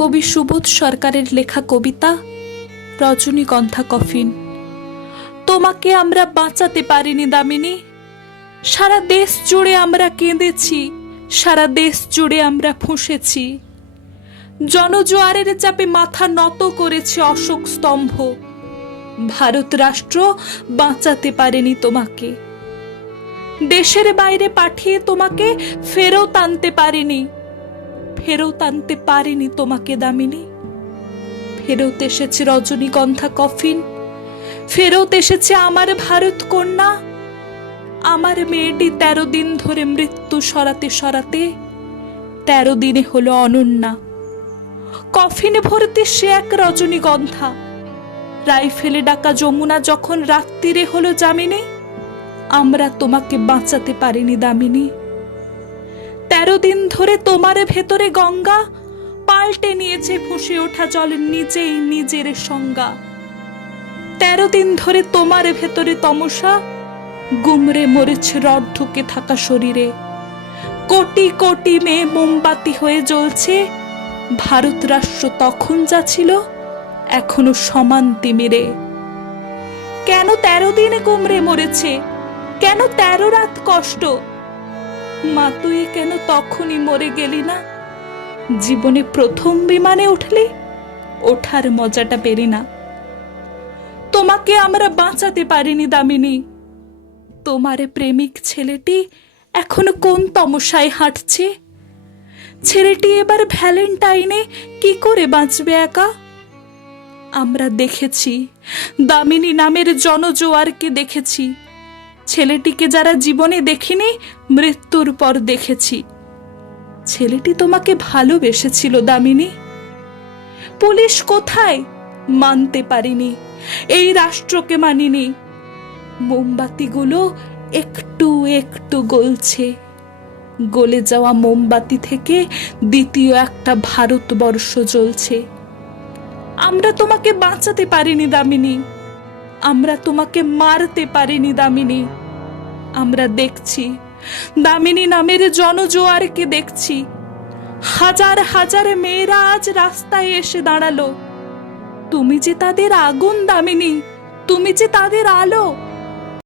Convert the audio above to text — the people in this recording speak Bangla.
কবি সুবোধ সরকারের লেখা কবিতা রজনীগন্ধা কফিন। তোমাকে আমরা বাঁচাতে পারিনি দামিনী। সারা দেশ জুড়ে আমরা কেঁদেছি, সারা দেশ জুড়ে আমরা ফুঁসেছি। জনজোয়ারের চাপে মাথা নত করেছে অশোক স্তম্ভ। ভারত রাষ্ট্র বাঁচাতে পারেনি তোমাকে। দেশের বাইরে পাঠিয়ে তোমাকে ফেরত আনতে পারেনি, ফেরত আনতে পারেনি তোমাকে দামিনী। ফেরত এসেছে রজনীগন্ধা কফিন, ফেরত এসেছে আমার ভারত কন্যা। আমার মেয়েটি 13 দিন ধরে মৃত্যু সরাতে সরাতে 13 দিনে হলো অনন্যা। কফিনে ভর্তি সে এক রজনীগন্ধা। রাইফেলে ডাকা যমুনা যখন রাত্রিরে হলো জামিনী, আমরা তোমাকে বাঁচাতে পারিনি দামিনী। 13 দিন ধরে তোমার ভেতরে গঙ্গা পাল্টে নিয়েছে ফুঁসে ওঠা জল নিজেই নিজের সংজ্ঞা। 13 দিন ধরে তোমার ভেতরে তমসা গুমরে মরেছে রড ঢুকে থাকা শরীরে। কোটি কোটি মেয়ে মোমবাতি হয়ে জ্বলছে। ভারত রাষ্ট্র তখন যা ছিল এখনো সমান তিমিরে। কেন 13 দিন গুমরে মরেছে? কেন 13 রাত কষ্ট? মা তুই কেন তখনই মরে গেলি না? জীবনে প্রথম বিমানে উঠলি, ওঠার মজাটা পেলি না। তোমাকে আমরা বাঁচাতে পারিনি দামিনী। তোমার প্রেমিক ছেলেটি এখনো কোন তমসায় হাঁটছে? ছেলেটি এবার ভ্যালেন্টাইনে কি করে বাঁচবে একা? আমরা দেখেছি, দামিনী নামের জনজোয়ারকে দেখেছি। ছেলেটিকে যারা জীবনে দেখিনি, মৃত্যুর পর দেখেছি। ছেলেটি তোমাকে ভালোবেসেছিল দামিনী। পুলিশ কোথায়? মানতে পারিনি, এই রাষ্ট্রকে মানিনি। মোমবাতিগুলো একটু একটু গলছে। গলে যাওয়া মোমবাতি থেকে দ্বিতীয় একটা ভারতবর্ষ জ্বলছে। আমরা তোমাকে বাঁচাতে পারিনি দামিনী, আমরা তোমাকে মারতে পারিনি দামিনী। আমরা দেখছি, দামিনী নামের জনজোয়ারকে দেখছি। হাজার হাজার মেয়েরা আজ রাস্তায় এসে দাঁড়ালো। তুমি যে তাদের আগুন দামিনী, তুমি যে তাদের আলো।